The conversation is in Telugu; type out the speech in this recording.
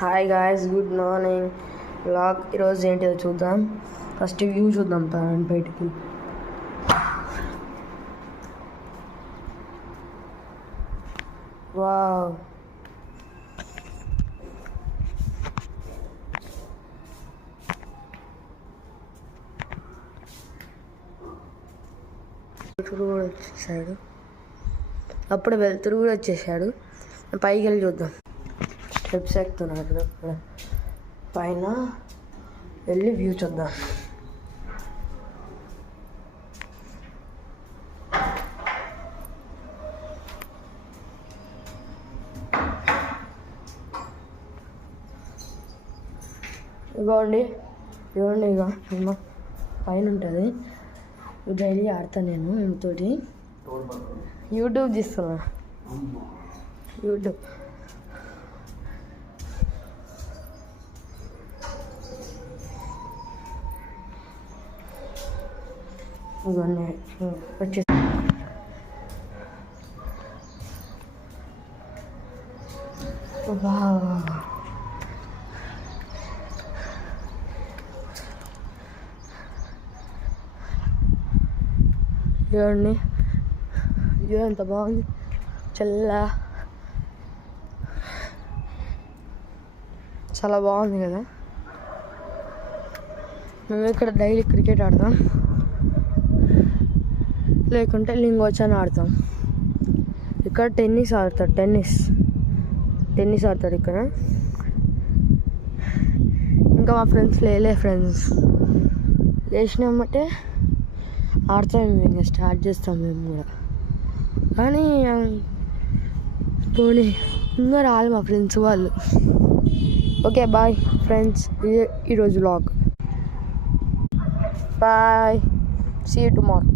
Hi guys, good morning. Vlog ఈరోజు ఏంటిదో చూద్దాం. ఫస్ట్ వ్యూ చూద్దాం బయటికి. వావ్, వెలుతురు కూడా వచ్చేసాడు. అప్పుడు వెలుతురు కూడా వచ్చేసాడు. పైకి వెళ్ళి చూద్దాం. స్టెప్స్ ఎక్కుతున్నాడు. పైన వెళ్ళి వ్యూ చూద్దాం. ఇగోండి ఇక అమ్మ పైన ఉంటుంది. డైలీ ఆడతాను నేను ఈమెతోటి. యూట్యూబ్ తీస్తున్నా. యూట్యూబ్ ఇవన్నీ వచ్చేసి చూడండి వ్యూ ఎంత బాగుంది. చాలా బాగుంది కదా. మేము ఇక్కడ డైలీ క్రికెట్ ఆడతాం, లేకుంటే లింగోచన్ ఆడతాం. ఇక్కడ టెన్నిస్ ఆడతారు. టెన్నిస్ ఆడతారు ఇక్కడ. ఇంకా మా ఫ్రెండ్స్ ఫ్రెండ్స్ లేచినామంటే ఆడతాం. మేము ఇంకా స్టార్ట్ చేస్తాం మేము కూడా. కానీ పోనీ ఇంకా రాలి మా ఫ్రెండ్స్ వాళ్ళు. ఓకే బాయ్ ఫ్రెండ్స్, ఈరోజు vlog. Bye, see you tomorrow.